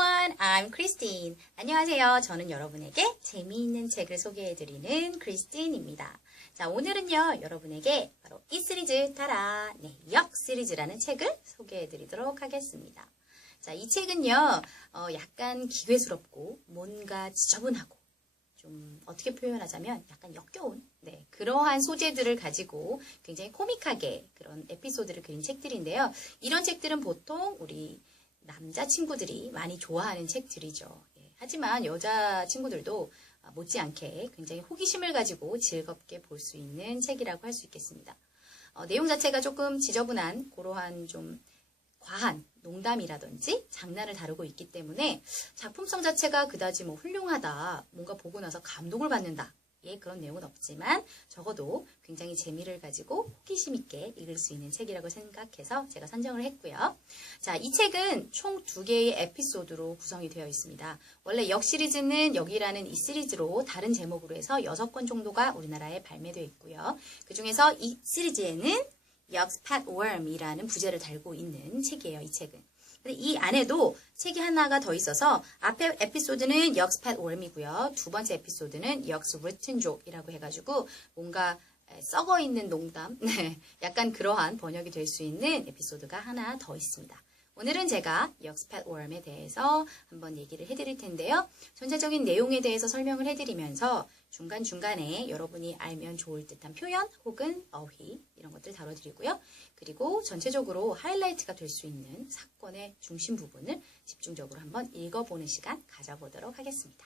everyone, I'm Christine. 안녕하세요. 저는 여러분에게 재미있는 책을 소개해드리는 크리스틴입니다. 자, 오늘은요, 여러분에게 바로 이 시리즈 따라, 역 시리즈라는 책을 소개해드리도록 하겠습니다. 자, 이 책은요, 약간 기괴스럽고 뭔가 지저분하고 좀 어떻게 표현하자면 약간 역겨운 그러한 소재들을 가지고 굉장히 코믹하게 그런 에피소드를 그린 책들인데요. 이런 책들은 보통 우리 남자친구들이 많이 좋아하는 책들이죠. 하지만 여자친구들도 못지않게 굉장히 호기심을 가지고 즐겁게 볼 수 있는 책이라고 할 수 있겠습니다. 내용 자체가 조금 지저분한 그러한 좀 과한 농담이라든지 장난을 다루고 있기 때문에 작품성 자체가 그다지 훌륭하다, 뭔가 보고 나서 감동을 받는다, 그런 내용은 없지만 적어도 굉장히 재미를 가지고 호기심 있게 읽을 수 있는 책이라고 생각해서 제가 선정을 했고요. 자, 이 책은 총 2개의 에피소드로 구성이 되어 있습니다. 원래 역 시리즈는 역이라는 이 시리즈로 다른 제목으로 해서 6권 정도가 우리나라에 발매되어 있고요. 그 중에서 이 시리즈에는 역's Pet Worm이라는 부제를 달고 있는 책이에요, 이 책은. 근데 이 안에도 책이 하나가 더 있어서 앞에 에피소드는 역's Pet Worm이고요. 두 번째 에피소드는 역's Rotten Joke이라고 해가지고 뭔가 썩어있는 농담, 약간 그러한 번역이 될 수 있는 에피소드가 하나 더 있습니다. 오늘은 제가 역's Pet Worm에 대해서 한번 얘기를 해드릴 텐데요. 전체적인 내용에 대해서 설명을 해드리면서 중간중간에 여러분이 알면 좋을 듯한 표현 혹은 어휘 이런 것들 다뤄드리고요. 그리고 전체적으로 하이라이트가 될 수 있는 사건의 중심 부분을 집중적으로 한번 읽어보는 시간 가져보도록 하겠습니다.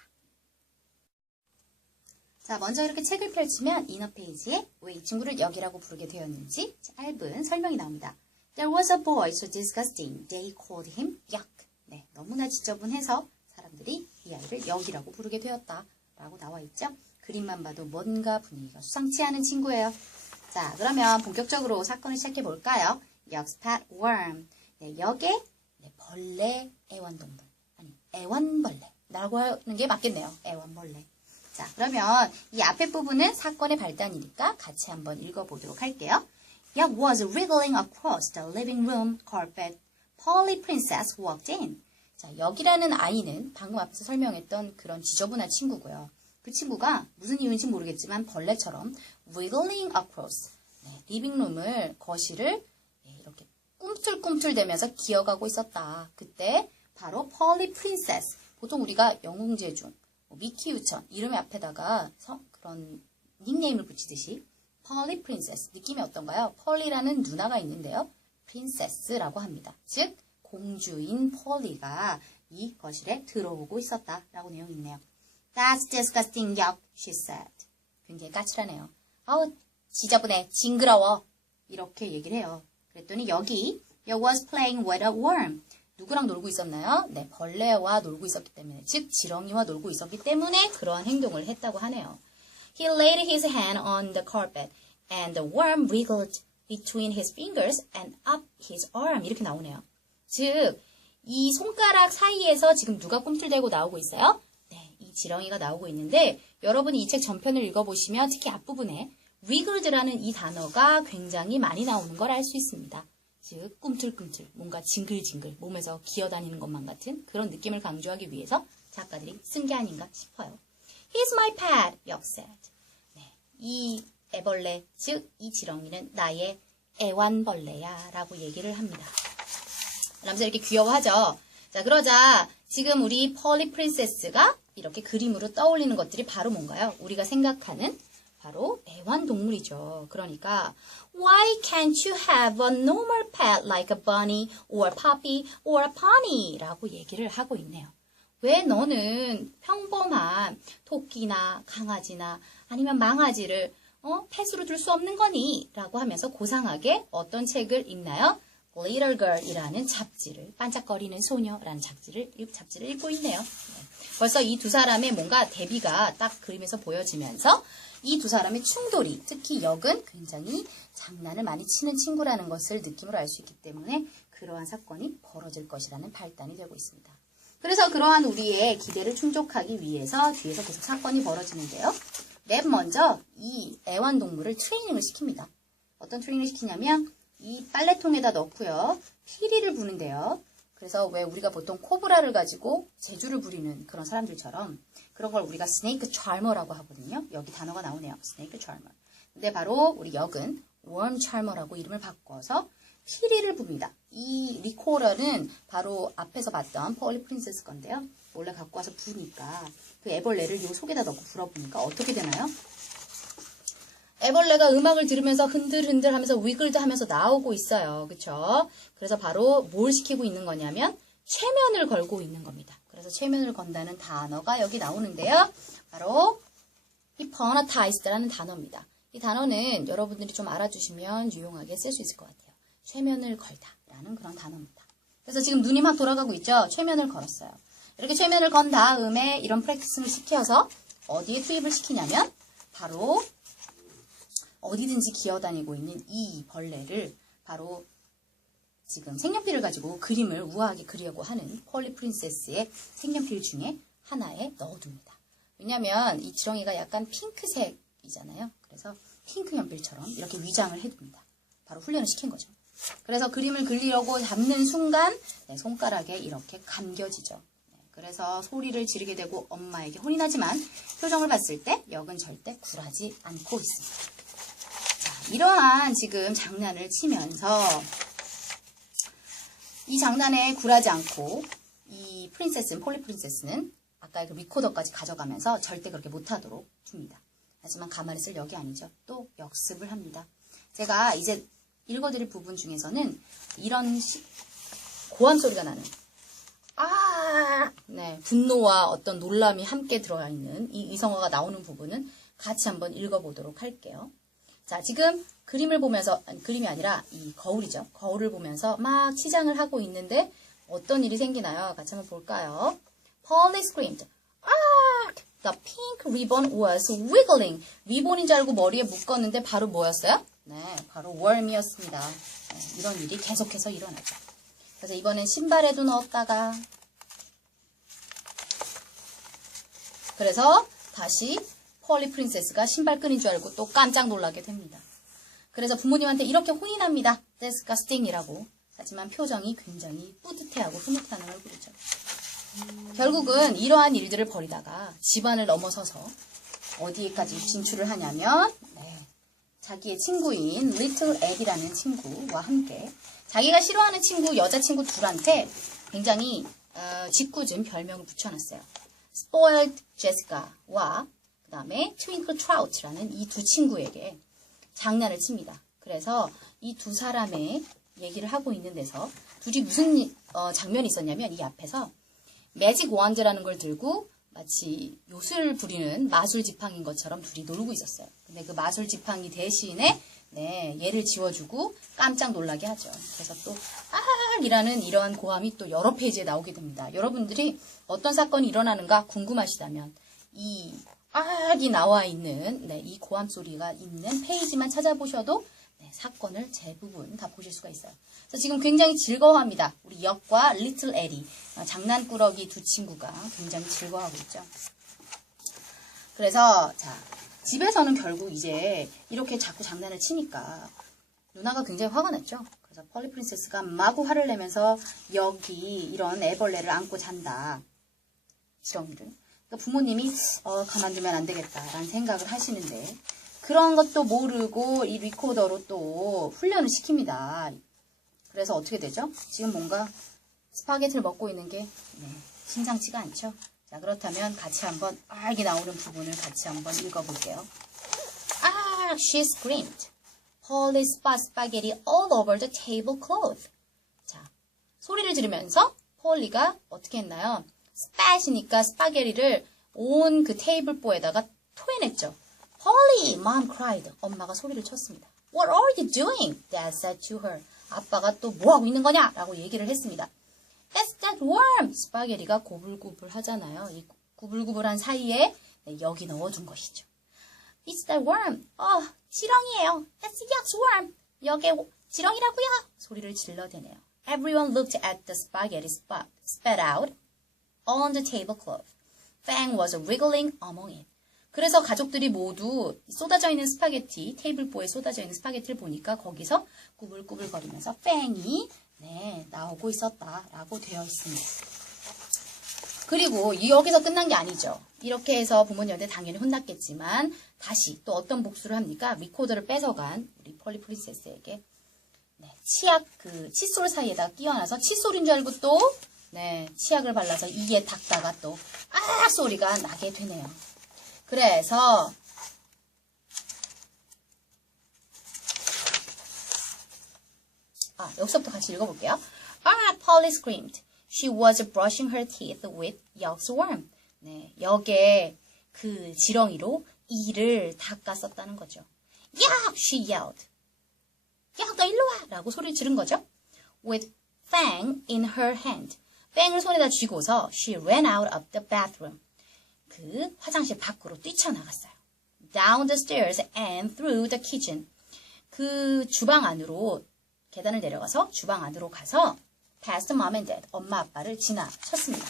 자, 먼저 이렇게 책을 펼치면 이너 페이지에 왜 이 친구를 역이라고 부르게 되었는지 짧은 설명이 나옵니다. There was a boy so disgusting, they called him yuck. 너무나 지저분해서 사람들이 이 아이를 역이라고 부르게 되었다 라고 나와 있죠. 그림만 봐도 뭔가 분위기가 수상치 않은 친구예요. 자, 그러면 본격적으로 사건을 시작해 볼까요? 역's Pet Worm. 역의 벌레 애완동물. 아니, 애완벌레라고 하는 게 맞겠네요. 애완벌레. 자, 그러면 이 앞에 부분은 사건의 발단이니까 같이 한번 읽어보도록 할게요. Yak was wriggling across the living room carpet. Polly Princess walked in. 자, 역이라는 아이는 방금 앞에서 설명했던 그런 지저분한 친구고요. 그 친구가 무슨 이유인지 모르겠지만 벌레처럼 wiggling across 리빙룸을 거실을 이렇게 꿈틀꿈틀대면서 기어가고 있었다. 그때 바로 펄리 프린세스, 보통 우리가 영웅제 중 미키 유천 이름의 앞에다가 그런 닉네임을 붙이듯이 펄리 프린세스 느낌이 어떤가요? 펄리라는 누나가 있는데요. 프린세스라고 합니다. 즉 공주인 펄리가 이 거실에 들어오고 있었다라고 내용이 있네요. That's disgusting, yuck, she said. 굉장히 까칠하네요. 아우, 지저분해, 징그러워. 이렇게 얘기를 해요. 그랬더니 여기 was playing with a worm. 누구랑 놀고 있었나요? 벌레와 놀고 있었기 때문에, 즉 지렁이와 놀고 있었기 때문에 그러한 행동을 했다고 하네요. He laid his hand on the carpet and the worm wriggled between his fingers and up his arm. 이렇게 나오네요. 즉, 이 손가락 사이에서 지금 누가 꿈틀대고 나오고 있어요? 이 지렁이가 나오고 있는데 여러분이 이 책 전편을 읽어보시면 특히 앞부분에 wriggled라는 이 단어가 굉장히 많이 나오는 걸 알 수 있습니다. 즉 꿈틀꿈틀 뭔가 징글징글 몸에서 기어다니는 것만 같은 그런 느낌을 강조하기 위해서 작가들이 쓴 게 아닌가 싶어요. He's my pet, 역 said. 이 애벌레, 즉 이 지렁이는 나의 애완벌레야 라고 얘기를 합니다. 그러면서 이렇게 귀여워하죠. 자, 그러자 지금 우리 펄리 프린세스가 이렇게 그림으로 떠올리는 것들이 바로 뭔가요? 우리가 생각하는 바로 애완동물이죠. 그러니까 Why can't you have a normal pet like a bunny or a puppy or a pony? 라고 얘기를 하고 있네요. 왜 너는 평범한 토끼나 강아지나 아니면 망아지를 펫으로 둘 수 없는 거니? 라고 하면서 고상하게 어떤 책을 읽나요? Little Girl이라는 잡지를, 반짝거리는 소녀라는 잡지를 읽고 있네요. 벌써 이 두 사람의 뭔가 대비가 딱 그림에서 보여지면서 이 두 사람의 충돌이, 특히 역은 굉장히 장난을 많이 치는 친구라는 것을 느낌으로 알 수 있기 때문에 그러한 사건이 벌어질 것이라는 발단이 되고 있습니다. 그래서 그러한 우리의 기대를 충족하기 위해서 뒤에서 계속 사건이 벌어지는데요. 맨 먼저 이 애완동물을 트레이닝을 시킵니다. 어떤 트레이닝을 시키냐면 이 빨래통에다 넣고요. 피리를 부는데요. 그래서 왜 우리가 보통 코브라를 가지고 재주를 부리는 그런 사람들처럼 그런 걸 우리가 스네이크 charmer라고 하거든요. 여기 단어가 나오네요. 스네이크 charmer. 근데 바로 우리 역은 worm charmer라고 이름을 바꿔서 피리를 붑니다. 이 리코러는 바로 앞에서 봤던 펄리 프린세스 건데요. 원래 갖고 와서 부으니까 그 애벌레를 요 속에다 넣고 불어보니까 어떻게 되나요? 애벌레가 음악을 들으면서 흔들흔들 하면서 위글드 하면서 나오고 있어요. 그쵸? 그래서 바로 뭘 시키고 있는 거냐면 최면을 걸고 있는 겁니다. 그래서 최면을 건다는 단어가 여기 나오는데요. 바로 hypnotized라는 단어입니다. 이 단어는 여러분들이 좀 알아주시면 유용하게 쓸 수 있을 것 같아요. 최면을 걸다라는 그런 단어입니다. 그래서 지금 눈이 막 돌아가고 있죠? 최면을 걸었어요. 이렇게 최면을 건 다음에 이런 프랙티스를 시켜서 어디에 투입을 시키냐면 바로 어디든지 기어다니고 있는 이 벌레를 바로 지금 색연필을 가지고 그림을 우아하게 그리려고 하는 펄리 프린세스의 색연필 중에 하나에 넣어둡니다. 왜냐하면 이 지렁이가 약간 핑크색이잖아요. 그래서 핑크 연필처럼 이렇게 위장을 해둡니다. 바로 훈련을 시킨 거죠. 그래서 그림을 그리려고 잡는 순간 손가락에 이렇게 감겨지죠. 그래서 소리를 지르게 되고 엄마에게 혼이 나지만 표정을 봤을 때 역은 절대 굴하지 않고 있습니다. 자, 이러한 지금 장난을 치면서 이 장난에 굴하지 않고 이 폴리 프린세스는 아까의 그 리코더까지 가져가면서 절대 그렇게 못하도록 둡니다. 하지만 가만히 있을 역이 아니죠. 또 역습을 합니다. 제가 이제 읽어드릴 부분 중에서는 이런 고함 소리가 나는 네, 분노와 어떤 놀람이 함께 들어가 있는 이 이성어가 나오는 부분은 같이 한번 읽어보도록 할게요. 자, 지금 그림을 보면서, 아니, 그림이 아니라 이 거울이죠. 거울을 보면서 막 치장을 하고 있는데 어떤 일이 생기나요? 같이 한번 볼까요? Polly screamed. The pink ribbon was wiggling. 리본인 줄 알고 머리에 묶었는데 바로 뭐였어요? 네, 바로 worm이었습니다. 네, 이런 일이 계속해서 일어나죠. 그래서 이번엔 신발에도 넣었다가 그래서 다시 펄리 프린세스가 신발끈인 줄 알고 또 깜짝 놀라게 됩니다. 그래서 부모님한테 이렇게 혼이 납니다. disgusting이라고. 하지만 표정이 굉장히 뿌듯해하고 흐뭇하는 얼굴이죠. 결국은 이러한 일들을 벌이다가 집안을 넘어서서 어디에까지 진출을 하냐면 자기의 친구인 리틀 에디라는 친구와 함께 자기가 싫어하는 친구, 여자친구 둘한테 굉장히 짓궂은 별명을 붙여놨어요. Spoiled Jessica와 그 다음에 Twinkle Trout라는 이 두 친구에게 장난을 칩니다. 그래서 이 두 사람의 얘기를 하고 있는 데서 둘이 무슨 장면이 있었냐면 이 앞에서 매직 원드라는 걸 들고 마치 요술 부리는 마술 지팡이인 것처럼 둘이 놀고 있었어요. 근데 그 마술 지팡이 대신에 얘를 지워주고 깜짝 놀라게 하죠. 그래서 또 이라는 이러한 고함이 또 여러 페이지에 나오게 됩니다. 여러분들이 어떤 사건이 일어나는가 궁금하시다면 이 나와 있는 이 고함 소리가 있는 페이지만 찾아보셔도 사건을 대부분 다 보실 수가 있어요. 그래서 지금 굉장히 즐거워합니다. 우리 역과 리틀 에리 장난꾸러기 두 친구가 굉장히 즐거워하고 있죠. 그래서 자 집에서는 결국 이제 이렇게 자꾸 장난을 치니까 누나가 굉장히 화가 났죠. 그래서 펄리 프린세스가 마구 화를 내면서 여기 이런 애벌레를 안고 잔다. 지렁이를. 그러니까 부모님이 가만두면 안 되겠다라는 생각을 하시는데 그런 것도 모르고 이 리코더로 또 훈련을 시킵니다. 그래서 어떻게 되죠? 지금 뭔가 스파게티를 먹고 있는 게 심상치가 않죠. 자, 그렇다면 같이 한번 이게 나오는 부분을 같이 한번 읽어볼게요. She screamed. Polly spat spaghetti all over the tablecloth. 자, 소리를 지르면서 폴리가 어떻게 했나요? spat이니까 스파게티를 온 그 테이블보에다가 토해냈죠. Polly, Mom cried. 엄마가 소리를 쳤습니다. What are you doing? Dad said to her. 아빠가 또 뭐하고 있는 거냐? 라고 얘기를 했습니다. It's that worm. 스파게티가 고불고불 하잖아요. 이 구불구불한 사이에 여기 넣어둔 것이죠. It's that worm. 지렁이에요. It's yuck's worm. 여기 지렁이라고요. 소리를 질러대네요. Everyone looked at the spaghetti spat out on the tablecloth. Fang was wriggling among it. 그래서 가족들이 모두 쏟아져 있는 스파게티, 테이블보에 쏟아져 있는 스파게티를 보니까 거기서 꾸불꾸불거리면서 팽이 네, 나오고 있었다라고 되어 있습니다. 그리고 여기서 끝난 게 아니죠. 이렇게 해서 부모님한테 당연히 혼났겠지만 다시 또 어떤 복수를 합니까? 리코더를 뺏어간 우리 폴리 프린세스에게 치약 그 칫솔 사이에다 끼워놔서 칫솔인 줄 알고 또 치약을 발라서 이에 닦다가 또 소리가 나게 되네요. 그래서 여기서부터 같이 읽어볼게요. Polly screamed. She was brushing her teeth with Yuck's worm. 네, 역에 그 지렁이로 이를 닦았었다는 거죠. Yuck! She yelled. Yuck, 너 일로 와! 라고 소리를 지른 거죠. With Fang in her hand. 뺑을 손에다 쥐고서 she ran out of the bathroom. 그 화장실 밖으로 뛰쳐나갔어요. Down the stairs and through the kitchen. 그 주방 안으로 계단을 내려가서 주방 안으로 가서 past mom and dad, 엄마 아빠를 지나쳤습니다.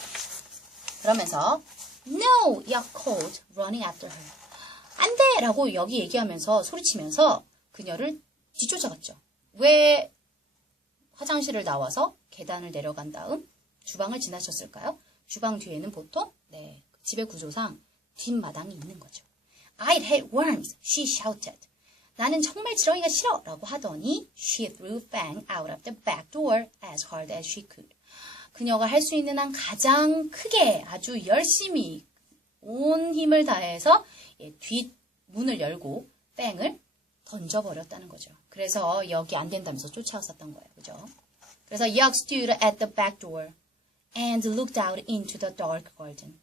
그러면서 No! Yuck called, running after her. 안 돼! 라고 여기 얘기하면서 소리치면서 그녀를 뒤쫓아갔죠. 왜 화장실을 나와서 계단을 내려간 다음 주방을 지나쳤을까요? 주방 뒤에는 보통 집의 구조상 뒷마당이 있는 거죠. I hate worms, she shouted. 나는 정말 지렁이가 싫어! 라고 하더니 she threw Fang out of the back door as hard as she could. 그녀가 할 수 있는 한 가장 크게 아주 열심히 온 힘을 다해서 뒷문을 열고 Fang을 던져버렸다는 거죠. 그래서 여기 안 된다면서 쫓아왔었던 거예요. 그죠? 그래서 Yuck stood at the back door and looked out into the dark garden.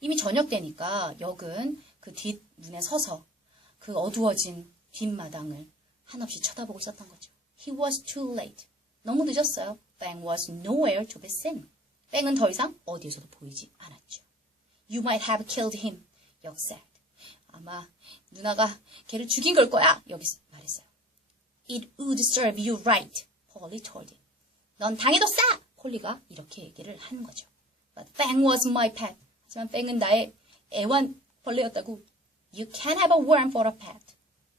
이미 저녁 되니까 역은 그 뒷문에 서서 그 어두워진 뒷마당을 한없이 쳐다보고 있었던 거죠. He was too late. 너무 늦었어요. Fang was nowhere to be seen. 뺑은 더 이상 어디에서도 보이지 않았죠. You might have killed him. 역 said. 아마 누나가 걔를 죽인 걸 거야. 여기서 말했어요. It would serve you right. Polly told him. 넌 당해뒀어. 폴리가 이렇게 얘기를 하는 거죠. But Fang was my pet. 하지만 뺑은 나의 애완벌레였다고. You can't have a worm for a pet.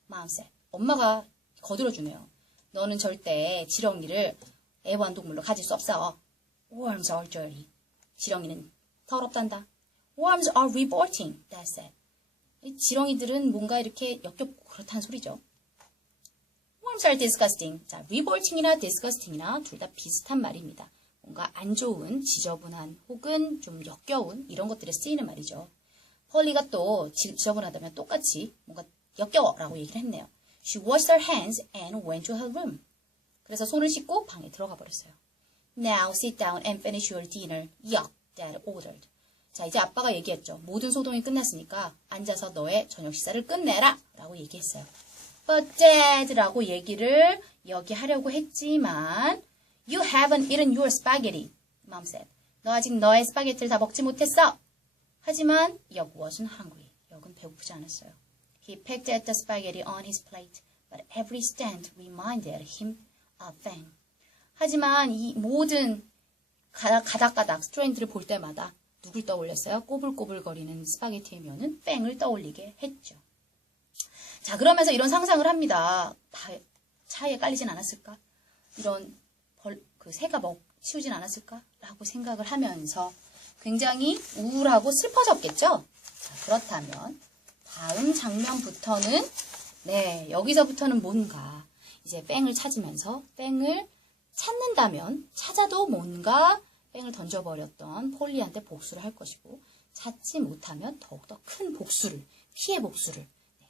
Mom said. 엄마가 거들어주네요. 너는 절대 지렁이를 애완동물로 가질 수 없어. Worms are dirty. 지렁이는 더럽단다. Worms are revolting. Dad said. 지렁이들은 뭔가 이렇게 역겹고 그렇다는 소리죠. Worms are disgusting. 자, revolting이나 disgusting이나 둘 다 비슷한 말입니다. 뭔가 안 좋은, 지저분한 혹은 좀 역겨운 이런 것들에 쓰이는 말이죠. 폴리가 또 지저분하다면 똑같이 뭔가 역겨워라고 얘기를 했네요. She washed her hands and went to her room. 그래서 손을 씻고 방에 들어가 버렸어요. Now sit down and finish your dinner. Yuck, Dad ordered. 자, 이제 아빠가 얘기했죠. 모든 소동이 끝났으니까 앉아서 너의 저녁 식사를 끝내라 라고 얘기했어요. But Dad라고 얘기를 여기 하려고 했지만 You haven't eaten your spaghetti, Mom said. 너 아직 너의 스파게티를 다 먹지 못했어. 하지만 Yuck wasn't hungry. 역은 배고프지 않았어요. He pecked at the spaghetti on his plate, but every stand reminded him of Fang. 하지만 이 모든 가닥가닥 스트레인드를 볼 때마다 누굴 떠올렸어요? 꼬불꼬불거리는 스파게티의 면은 뺑을 떠올리게 했죠. 자, 그러면서 이런 상상을 합니다. 다 차에 깔리진 않았을까? 이런 그 새가 치우진 않았을까? 라고 생각을 하면서 굉장히 우울하고 슬퍼졌겠죠? 자, 그렇다면 다음 장면부터는 여기서부터는 뭔가 이제 뺑을 찾으면서 뺑을 찾는다면 찾아도 뭔가 뺑을 던져버렸던 폴리한테 복수를 할 것이고 찾지 못하면 더욱더 큰 복수를, 피해 복수를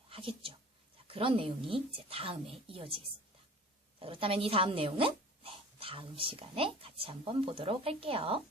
하겠죠. 자, 그런 내용이 이제 다음에 이어지겠습니다. 자, 그렇다면 이 다음 내용은 다음 시간에 같이 한번 보도록 할게요.